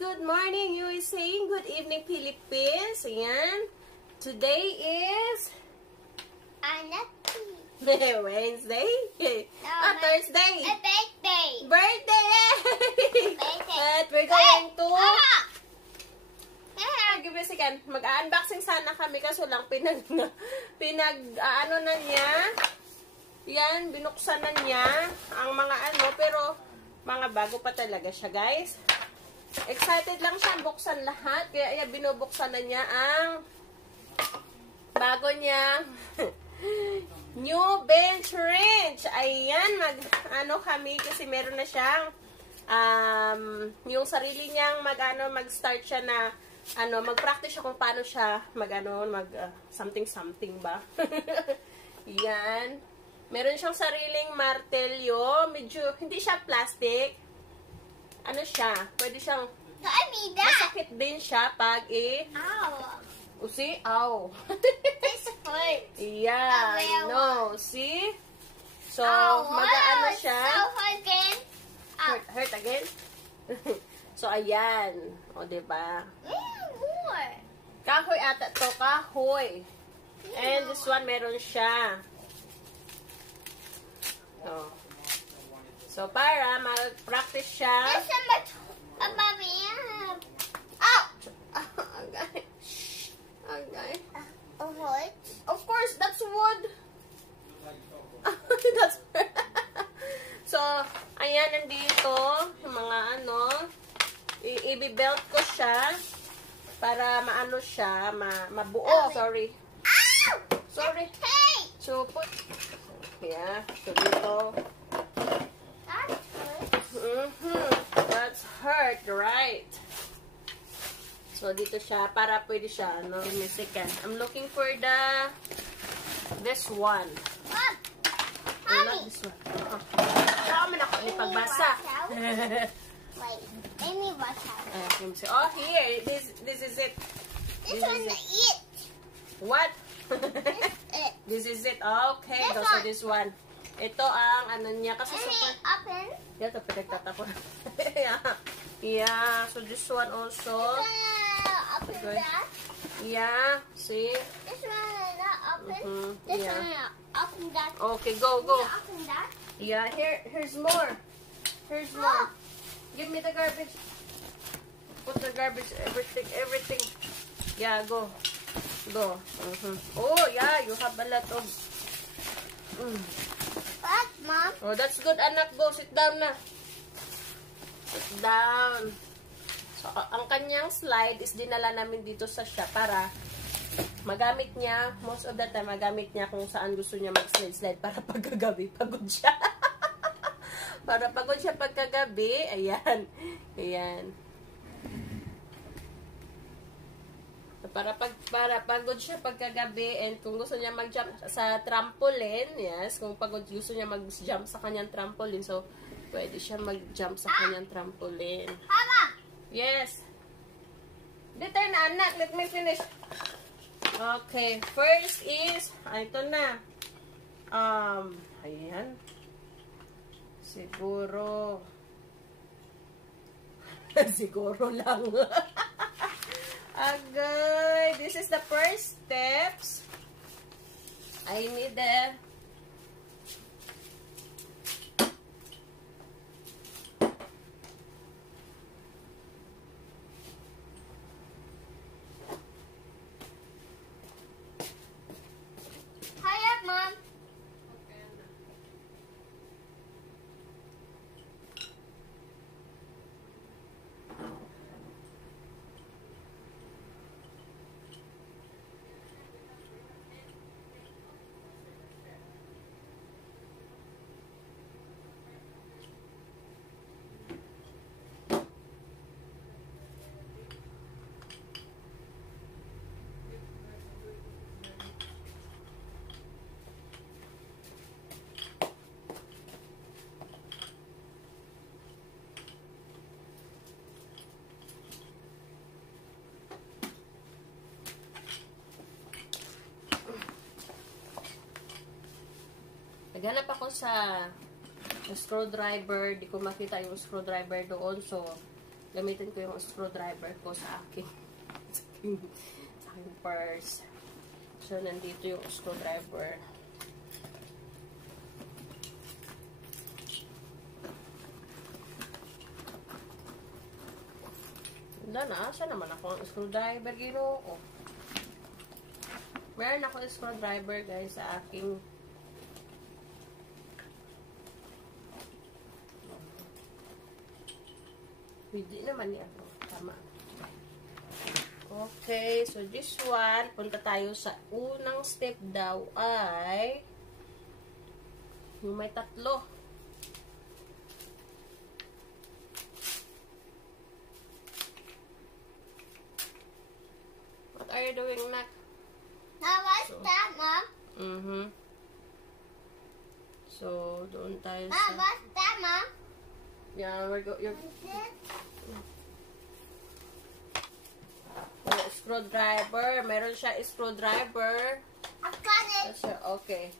Good morning, USA. Good evening, Philippines. Ayan. Today is Wednesday. Thursday. Birthday. At we're going to give me a second. Mag-unboxing sana kami kaso lang ano na niya. Yan, binuksan na niya ang mga ano, pero mga bago pa talaga siya, guys. Excited lang siya buksan lahat, kaya binubuksan na niya ang bago niya new bench wrench. Ayan, ano kami kasi meron na siyang yung sarili niyang mag-start siya na mag-practice siya kung paano siya something ba. Yan. Meron siyang sariling martelyo, medyo hindi siya plastic. Ano siya? Pwede siyang masakit din siya pag Ow. See? Ow. This hurts. Yeah, no. See? So, Ow, mag-ano siya. So again. Hurt again? So, ayan. O, diba? More. Kahoy ata to. Kahoy. And this one, meron siya. Oh. So, para mag-practice siya. There's so much mommy. Ow! Okay. Shh. Okay. What? Of course, that's wood. That's so, ayan, nandito. Yung mga i-belt ko siya para maano siya, mabuo. Sorry. Ow! Sorry. Hey! So, yeah. So, dito. That's hurt, right? So, dito siya, para pwede siya, second. I'm looking for this one. Mom! Not this one. Saan man ako ni pagbasa? Wait, let me watch out. Oh, here. This is it. This one's it. What? It. This is it. Okay, This go one. sa this one. Ito ang niya kasi Let me super. open. Yeah, ito pinagtatapon. Yeah, so this one also. Open Okay. that. Yeah, see? This one not open. This yeah. one not open that. Okay, go. Open that. Yeah, here's more. Here's more. Give me the garbage. Put the garbage, everything. Yeah, go. Oh, yeah, you have a lot of... What, Mom? Oh, that's good, anak. Go, sit down na. Sit down. So, ang kanyang slide is dinala namin dito sa shop para magamit niya, most of the time, magamit niya kung saan gusto niya mag-slide para pagkagabi, pagod siya. Para pagod siya pagkagabi. Ayan. Para pagod siya pagkagabi, and kung gusto niya mag-jump sa trampoline, yes, kung gusto niya mag-jump sa kanyang trampoline, so pwede siya mag-jump sa kanyang trampoline. Mama! Yes. Dito na, anak. Let me finish. Okay. First is, ito na. Ayan. Siguro lang. Agay. This is the first steps. I need Hurry up, Mom. Naghanap ako sa screwdriver. Di ko makita yung screwdriver doon. So, Gamitin ko yung screwdriver ko sa aking purse. So, nandito yung screwdriver. Wala na. Saan naman ako ang screwdriver? Gino ko. Meron ako yung screwdriver, guys, sa aking hindi naman yan. Tama. Okay. So, this one, punta tayo sa unang step daw ay yung may tatlo. What are you doing, Nak? What's that, Mom? So, doon tayo Mom, sa... what's that, Mom? Yeah, you're... Screwdriver. Meron siya screwdriver. I've got it. Okay.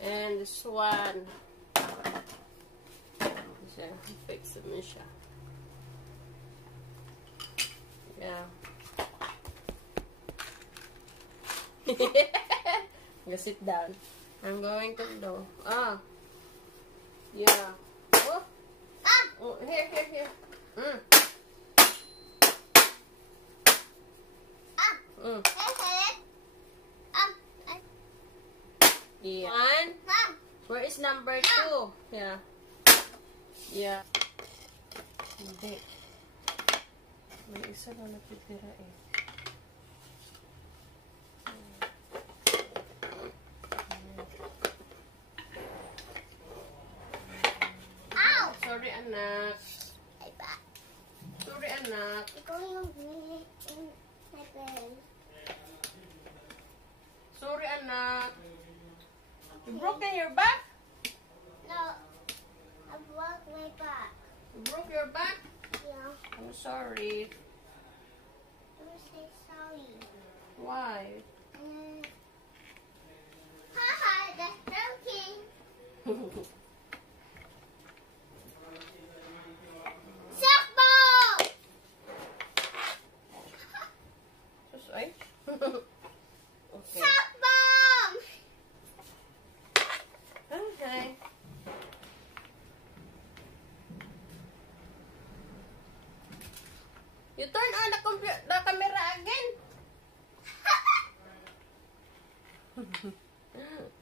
And this one. Fix mo siya. Yeah. You sit down. I'm going to do. Yeah. Oh. Oh, here. Yeah. One. Mom. Where is number 2? Yeah. Yeah. Hindi. May isa na natitira eh. Ow! Sorry, anak. Hey, back. Sorry, anak. You're going over in my bed. Sorry, anak. You broken your back? No. I broke my back. You broke your back? Yeah. I'm sorry. I'm say sorry. Why? Haha, that's joking. Softball! Ay? Okay. Softball! Okay. You turn on the camera again.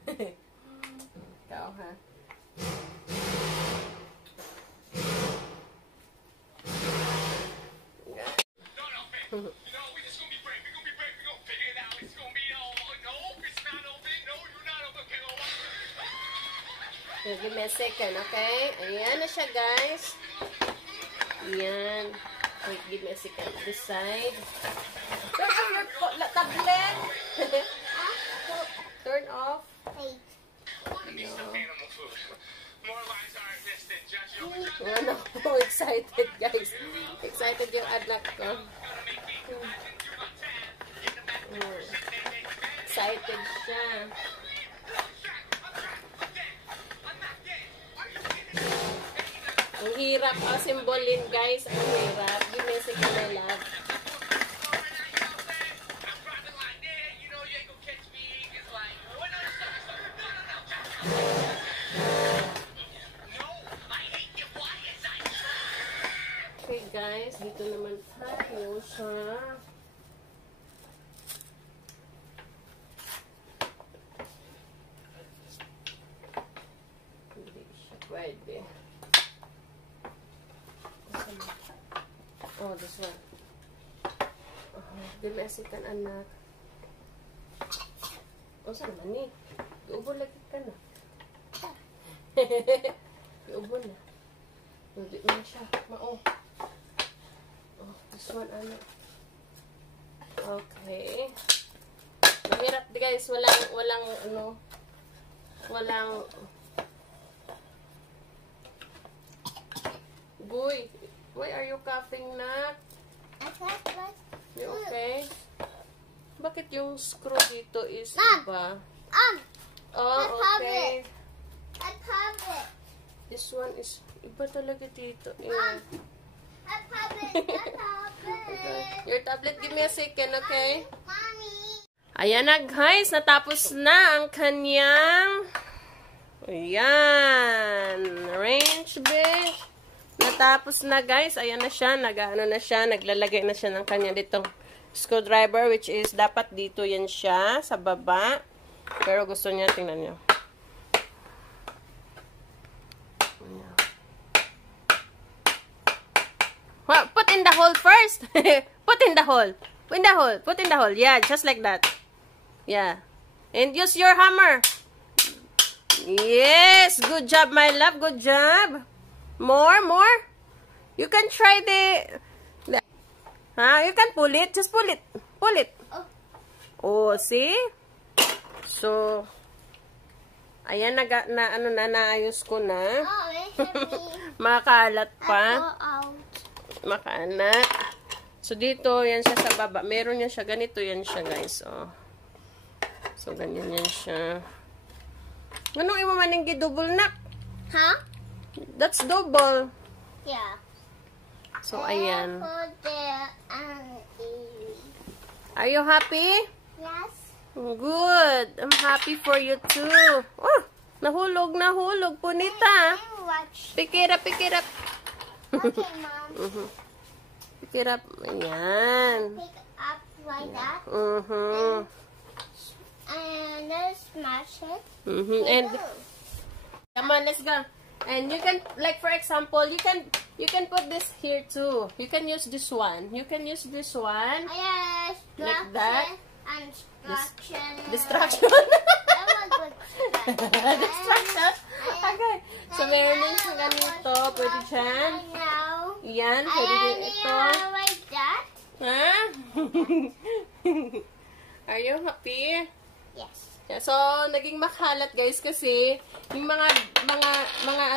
Ikaw, ha? No, we just gonna be brave. We're gonna be brave. We're gonna figure it out. It's gonna be no, it's not open. No, you're not open. Okay, go on. Give me a second, okay? Ayan na siya, guys. Ayan. Wait, give me a second. This side. Turn off your tablet. Turn off. Hey. Need some animal food. More lines are existent. Judge, you know, Ano po, excited, guys. Excited yung anak ko. Excited siya. Ang hirap simbolin, guys. Ang hirap. Give me a second, my love. Okay, guys. Dito naman tayo sa... Hindi siya pwede. Oh, this one. Give me a second, anak. O, saan naman eh? Iubo lagi ka na. Iubo na. Hindi na siya. Mao. Oh, this one, anak. Okay. Mahirap, guys. Walang Boy, why are you coughing, Nak? You okay? Bakit yung screw dito is iba? Oh, okay. I have it. This one is iba talaga dito. Eh. Mom, I Your tablet, give me a second, okay? Mommy. Ayan na guys, natapos na ang kanyang ayan, range bench. Natapos na guys, ayan na siya, naglalagay na siya ng kanya ditong screwdriver, which is dapat dito yan siya sa baba. Pero gusto niya, tingnan niyo. Well, put in the hole first. Put in the hole. Put in the hole. Put in the hole. Yeah, just like that. Yeah. And use your hammer. Yes. Good job, my love. Good job. More, more. You can try the you can pull it. Just pull it. Pull it. Oh, see? So, ayan, naayos ko na. Oh, it hit me. Makalat I pa. go out. Makaanat. So, dito, yan siya sa baba. Meron yan siya. Ganito yan siya, guys. Oh. So, ganyan yan siya. Anong imamaninggi double nak? Huh? That's double. Yeah. So, ayan. Put there and Are you happy? yes. Good. I'm happy for you too. Oh, nahulog, punita. Watch. Pick it up, pick it up. Okay, Mom. Pick it up. Ayan. Pick up like that. And then smash it. And come on, let's go. And you can, like for example, you can put this here too. You can use this one. You can use this one. Yes. Like that. And distraction. Distraction. That was good. Distraction. Okay. So meron din siya ganito. Pwede dyan. Now. Yan. Pwede din ito. Like that. Ha? Are you happy? Yes. Yeah, so, naging makalat guys kasi yung mga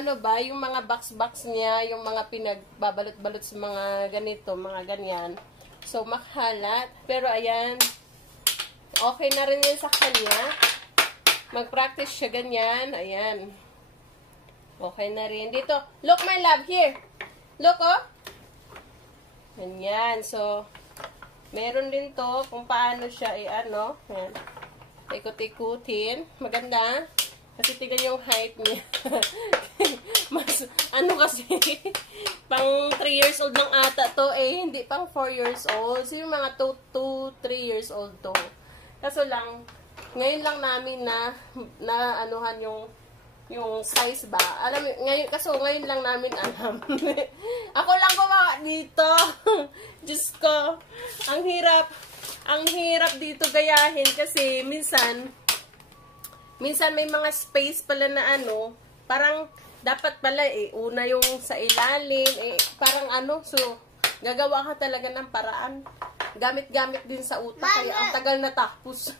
ano ba, yung mga box niya, yung mga pinagbabalot-balot sa mga ganito, mga ganyan. So, makalat. Pero ayan, okay na rin yan sa kanya. Mag-practice siya ganyan. Ayan. Okay na rin. Dito, look my love, here. Look, oh. Ganyan. So, meron din to kung paano siya, ano, yan. Ikot-ikutin. Maganda. Kasi tignan yung height niya. Mas, ano kasi, pang 3 years old lang ata to, hindi pang 4 years old. So, yung mga 2-3 years old to. Kaso lang, ngayon lang namin na anuhan yung size ba. Alam mo, ngayon lang namin alam. Ako lang gumawa dito. Diyos ko, ang hirap dito gayahin kasi minsan may mga space pala na ano, parang dapat pala una yung sa ilalim, parang ano, so gagawa ka talaga ng paraan. Gamit-gamit din sa utak, kaya ang tagal natapos.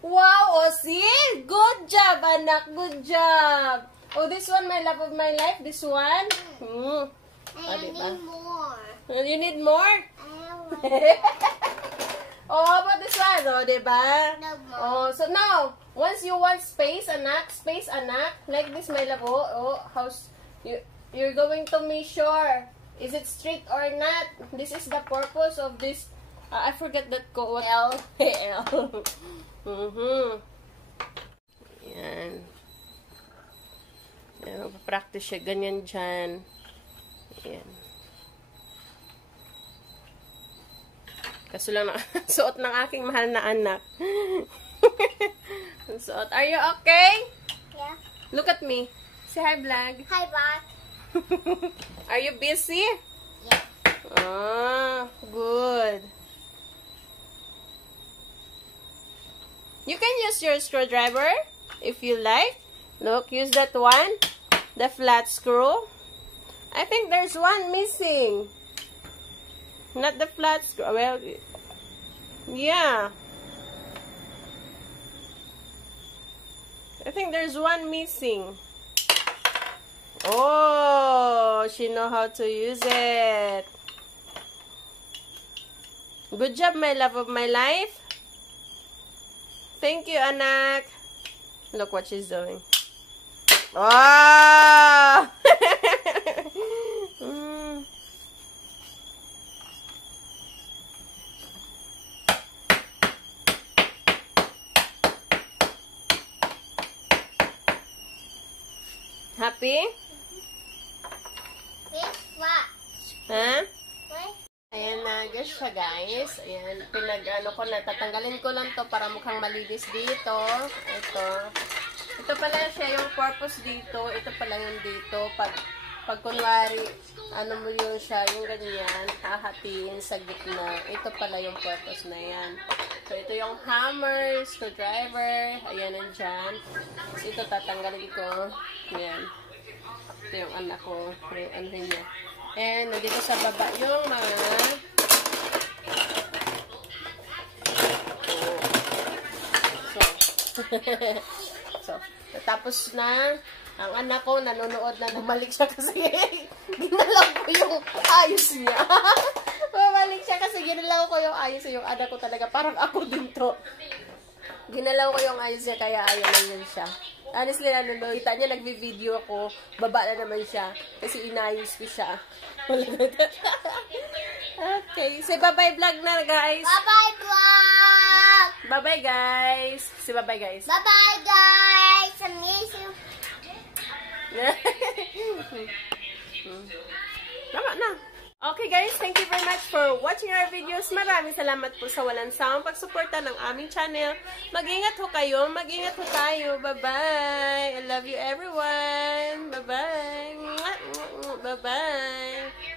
Wow, Osil! Good job, anak! Good job! Oh, this one, my love of my life. This one. I need more. You need more? Oh, how about this one? Oh, diba? No more. Oh, so now, once you want space, anak, like this, my love, you're going to measure. Is it straight or not? This is the purpose of this. I forget that code. L. Yan. Yan, magpa-practice siya. Ganyan dyan. Yan. Kaso lang suot ng aking mahal na anak. Suot. Are you okay? Yeah. Look at me. Say hi, vlog. Hi, Bart. Are you busy? Yeah. Ah, good. You can use your screwdriver if you like. Look, use that one. The flat screw. I think there's one missing. Not the flat screw. Well, yeah. I think there's one missing. Oh, she know how to use it. Good job, my love of my life. Thank you, anak. Look what she's doing. Oh! Happy? Ha? Ayan na guys siya guys. Ayan, ko na, tatanggalin ko lang to para mukhang malinis dito. Ito pala siya yung purpose dito. Ito pala yung dito. Pag kunwari, mo yun siya, yung ganyan, hahatiin sa gitna. Ito pala yung purpose na yan. So, ito yung hammer, screwdriver. Ayan, nandyan. So, ito tatanggalin ko. Ayan. Ito yung anak ko. Yung ano niya. And, nandito sa baba yung mga so, tapos na ang anak ko nanonood na bumalik siya kasi ginalaw ko yung ayos niya. Bumalik siya kasi ginalaw ko yung ayos niya. Yung anak ko talaga parang ako din to. Ginalaw ko yung ayos niya kaya ayaw na yun siya. Honestly, kita niya, nagbi-video ako, baba na naman siya, kasi inayos ko siya. Okay, say bye-bye vlog na, guys. Bye-bye vlog. Bye-bye, guys. Say bye-bye, guys. Bye-bye, guys. I miss you. Tama na. Okay guys, thank you very much for watching our videos. Maraming salamat po sa walang sawang pagsuporta ng aming channel. Mag-ingat ho kayo, mag-ingat ho tayo. Bye-bye. I love you everyone. Bye-bye. Bye-bye.